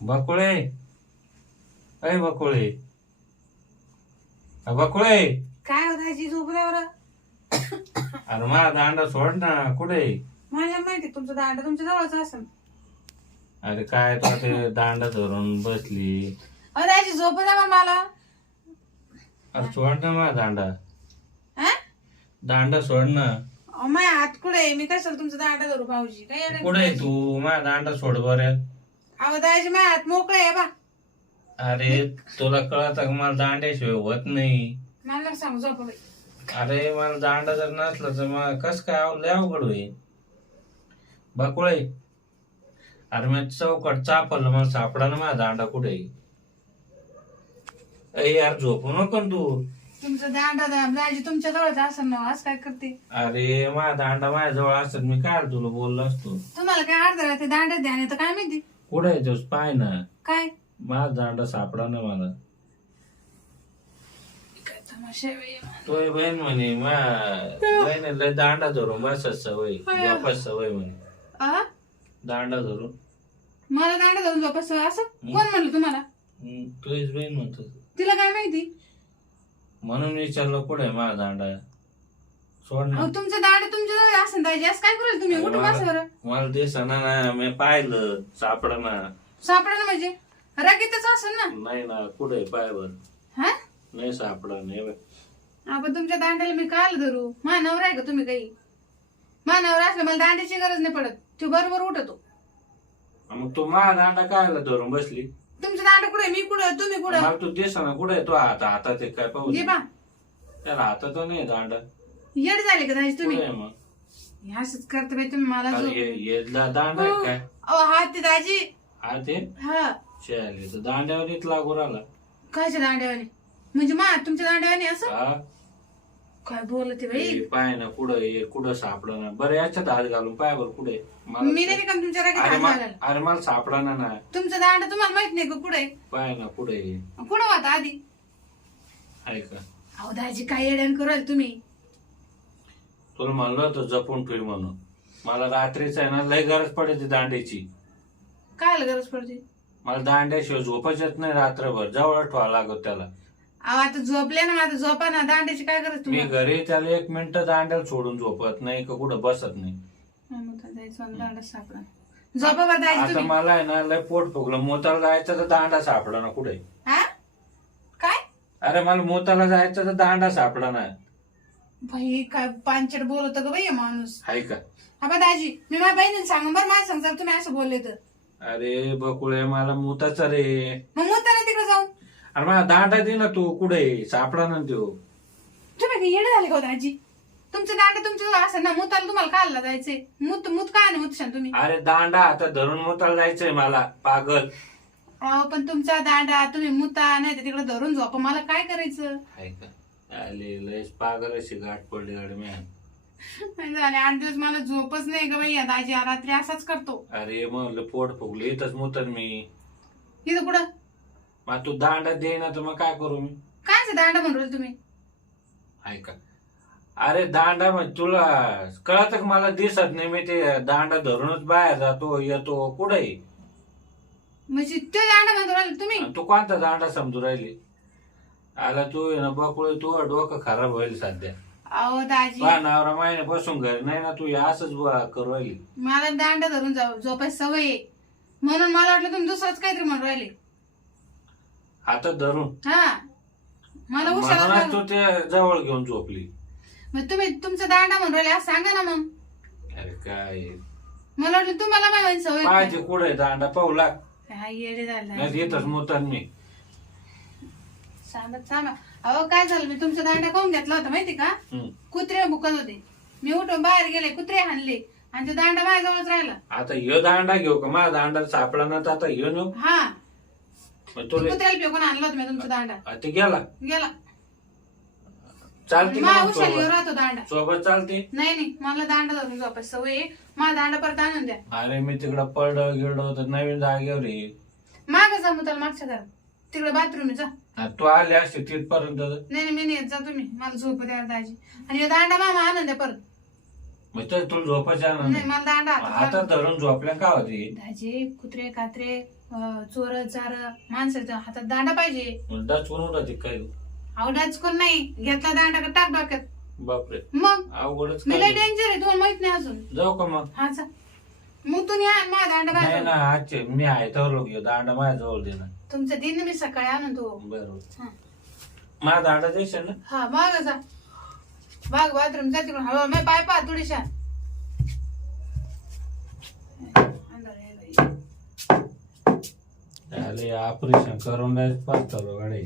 बकुळे? अय बकुळे. बकुळे? काय होतायची झोपल्यावर अरे माझा दांडा सोड ना कुठे? मला माहिती तुमचं दांड तुमच्या जवळच असेल. अरे काय तो ते दांडा धरून बसली. अहो त्याची झोप मग मला? अरे सोड ना माझा दांडा. हा? दांडा सोड ना. अहो, माझ्या हात कुठे आहे? मी कशाला तुमचं दांड धरू भाऊजी? काय येडं कुठे तू? माझा दांडा सोड बरं. अहो दाजी माझ्या हात मोकळे आहे बा. अरे तुला कळत मला दांड्याशिवाय होत नाही? मला नका सांगू झोप बाई. अरे मला दांडा जर नसला तर मग कस काय लय अवघड होईल? बकुळे अरे मी चौकट चापलं मला सापडा ना माझा दांडा कुठे? यार झोपू नको ना तू. तुमचं दांड दाजी तुमच्या जवळच असेल ना आज काय करते? अरे माझा दांडा माझ्याजवळ असत मी काय तुला बोललो असतो? तुम्हाला काय अर्ध ते दांड ध्यान येतं काय माहिती? कुठे आहे तोस पाय ना. काय? माझा दांडा सापडा ना मला. काय तमाशा आहे बाई. तो बहीण म्हणे मा बहिणीला दांडा धरून बसत सवय वापस सवय म्हणे? दांडा धरून मला दांड धरून झोपास असं कोण म्हणलं तुम्हाला? हम्म, तुझीच बहीण म्हणतो. तिला काय माहिती? म्हणून विचारलं कुठे माझा दांडा? सोड ना. अहो तुमचं दांड तुमच्या जवळ असेल दाजी असं काय करेल तुम्ही? उठून बसा बरं. मला दिसना ना मी पाहिलं सापडना सापडा ना म्हणजे? रगीतच असेल ना? नाही ना कुठे पायवर हा? नाही सापडा नाही बे. आपण तुमच्या दांड्याला मी काय धरू. मानावर आहे का तुम्ही काही? मानावर असलं मला दांड्याची गरज नाही पडत. तो बरोबर उठतो मग तू माझा दांडा कायला धरून बसली? तुमचं दांड कुठे मी कुठं तुम्ही कुठं मला तू दिसना कुठे तो हात हातात आहे काय पाहू दे. बा. त्याला हातात नाही दांडा. येड झाले का दाजी तुम्ही? कुठे मग. हे असंच करते बाई तुम्ही मला अरे झोप हे हे दा- दांडा आहे काय? अहो हा ते दाजी. हा ते? हा. चालेल तर दांड्यावर इथं लागू राहिला. कायच्या दांड्यावाने म्हणजे मा तुमच्या दांड्यावाने असं? हा. काय बोलते बाई? हे पाय ना कुठं हे कुठं सापडा बरं याच्यात हात घालून पाय बरं कुठे? मला मी नाही का तुमच्या रगीत अरे हात मा- घालायला? अरे मला सापडा ना ना तुमचं दांड तुम्हाला माहीत नाही का कुठे? पाय ना पुढे कुठं होता आधी? आहे का अहो दाजी काय येड्यान कराल तुम्ही? तुला म्हणलं होतं जपून ठेव म्हणून. मला रात्रीच आहे ना लय गरज पडायची दांड्याची काय गरज पडते? मला दांड्याशिवाय झोपच येत नाही रात्रभर. जवळ ठेवा लागत त्याला. अहो आता झोपले ना आता झोपा ना. दांड्याची काय गरज मी तुम्हाला? घरी त्याला एक मिनिट दांड्याला सोडून झोपत नाही का कुठं बसत नाही. हा, जायचं दांडा सापडा. झोपा आता तुम्ही. मला आहे ना लय पोट फुगलं. मोताला जायचं तर दांडा सापडा ना कुठे? हा? काय? अरे मला मोताला जायचं तर दांडा सापडा ना. भाई काय पांचट बोलत ग बाई माणूस. आहे का? हा बा दाजी मी माझ्या बहिणीला सांग बरं माझ्या संसार तुम्ही असं बोलले तर. अरे बकुळे मला मुताचा रे. मग मुद्दा तिकडे जाऊन? अरे मला दांडा दे ना तू कुठे सापडा ना तो तुम्ही काही येडे झाले का हो दाजी? तुमचं दांड तुमच्या असेल ना मुताला तुम्हाला काढला जायचंय. मुत मुत काय नाही मुतशान तुम्ही? अरे दांडा आता धरून मोताला जायचंय मला पागल. अहो पण तुमचा दांडा तुम्ही मुता नाही तर तिकडे धरून झोपा. मला काय करायचं? आहे का? आले लयच पागल अशी गाठ पडली गाडी नाही झाले आठ दिवस मला झोपच नाही ग बाई या दाजी हा रात्री असाच करतो. अरे मग पोट फुगली इथंच मुतन मी. इथं कुठं? मग तू दांडा दे ना तर मग काय करू मी? काय दांडा म्हणून तुम्ही? आहे का? अरे दांडा मग तुला कळत मला दिसत नाही मी ते दांडा धरूनच बाहेर जातो येतो कुठे म्हणजे ते दांडा राहिले तुम्ही? तू कोणता दांडा समजू राहिली? आला तू आहे ना बकुळे तू डोकं खराब होईल सध्या. अहो दाजी. नवरा बसून घरी नाही ना तू हे असंच बुवा करू राहिली. मला दांडा धरून जाऊ झोपायची सवय आहे. म्हणून मला वाटलं तुम्ही दुसरंच काहीतरी म्हणून राहिले. हातात धरून. हा. मला म्हणूनच तू ते जवळ घेऊन झोपली. मग तुम्ही तुमचा दांडा म्हणून राहिले असं सांगा ना मग. अरे काय? मला वाटलं तुम्हाला माहिती सवय. पाहिजे कुठे दांडा? पाहू लाग. काय येडे झाले. नाही येतच मुतन मी. सांगत सांगा. अहो काय झालं? मी तुमचा दांडा काऊन घेतला होता माहिती का? हम्म. कुत्रे भुकत होते. मी उठून बाहेर गेले कुत्रे हाणले आणि ते दांडा माझ्याजवळच राहिला. आता ह्यो दांडा घेऊ का? माझा दांडा सापडा ना तर आता ह्यो नेऊ? हा. मग कुत्र्याला फेकून आणला होता मी तुमचा दांडा. ते गेला? गेला. चालते का मा मग उशालीवर सोबत. राहतो दांडा. सोबत चालते? नाही नाही. मला दांडा धरून झोपायची सवय आहे. माझा दांडा परत आणून द्या. अरे मी तिकडं पडलो गिळलो तर नवीन जागेवर ये माग जा मुताल मागच्या घरात. तिकडे बाथरूम जा तू आली असते तिथपर्यंत नाही नाही मी नाही येत. जा तुम्ही. मला झोप द्या दाजी आणि दांडा मामा आणून द्या परत. मग तर तुला झोपायच्या नाही मला दांडा हातात हातात धरून झोपल्या का होती? दाजी कुत्रे कात्रे चोर चार माणसाच्या हातात दांडा पाहिजे. डचवून उठा काय? आवडाच कोण नाही. घेतला दांडा का टाक डोक्यात. बापरे. मग? अवघडच मी लय काय. डेंजर आहे. तुम्हाला माहीत नाही अजून. जाऊ का मग? हा चा मग तुम्ही आण माझा दांडा नाही ना आजचे मी आहे तर लोक दांडा माझ्या जवळ दे ना तुमचं दिन मी सकाळी आणून तो बरोबर. माझा दांडा देशील ना? हा माग जा. बाग बाथरूम जा तिकडून. हळू मी पाय पा थोडीशा. आले ऑपरेशन करून जायचं पाहतो गाडी.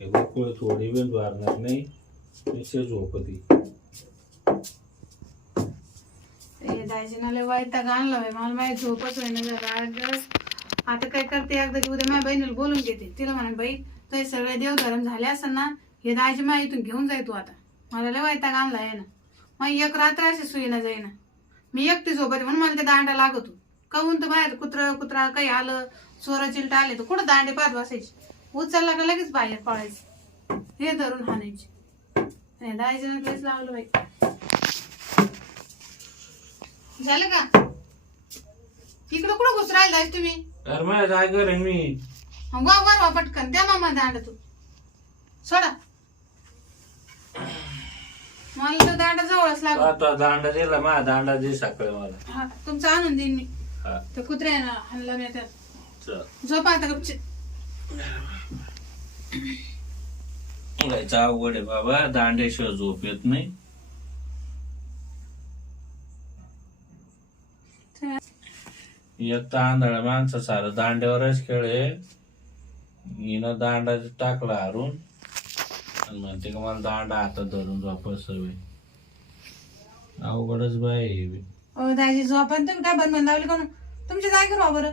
हे गोकुळ थोडी वेळ वारणार नाही. निश्चय झोपती. दाजीनाला वाईटा आणला बाई. मला माहिती झोपच होईना जरा आता काय करते? एकदा की उद्या माझ्या बहिणीला बोलून घेते. तिला म्हणा बाई तुझे सगळे देवधर्म झाले असं ना हे दाजी माझ्या इथून घेऊन जाय तू आता. मला लय वाईटा आणला आहे ना. मग एक रात्र अशी सुईना जाईना. मी एकटी झोपते म्हणून मला ते दांडा लागतो. कहून तर बाहेर कुत्र कुत्रा काही आलं चोरा चिलटा आले तर कुठं दांडे पाहत बसायचे? उचलला का लगेच बाहेर पळायची? हे धरून हाणायचे. दाजीनं तेच लावलं बाई. झालं का? इकडं कुठं घुसरायला जायचं तुम्ही? अरे माझ्या जागेवर आहे मी. वा वर वा पटकन. द्या मामा दांड तू. सोडा. मला तर दांडा जवळच लागला. आता दांडा दिला माझा दांडा दे सकाळी मला. हा तुमचा आणून देईन मी. हा. तर कुत्र्यानं हल्ला मी त्यात चल. झोपा आता गपचित जायचं अवघड आहे बाबा. दांड्याशिवाय झोप येत नाही. एक तर आंधळा माणसं सारं दांड्यावरच खेळ आहे. हिनं दांडा टाकला हारून. आणि म्हणते का मला दांडा हातात धरून झोपत सवय. अवघडच बाय हे बी. ओ दाजी झोपा तुम्ही काय बंद लावली का तुमच्या जागेवर व्हा बरं.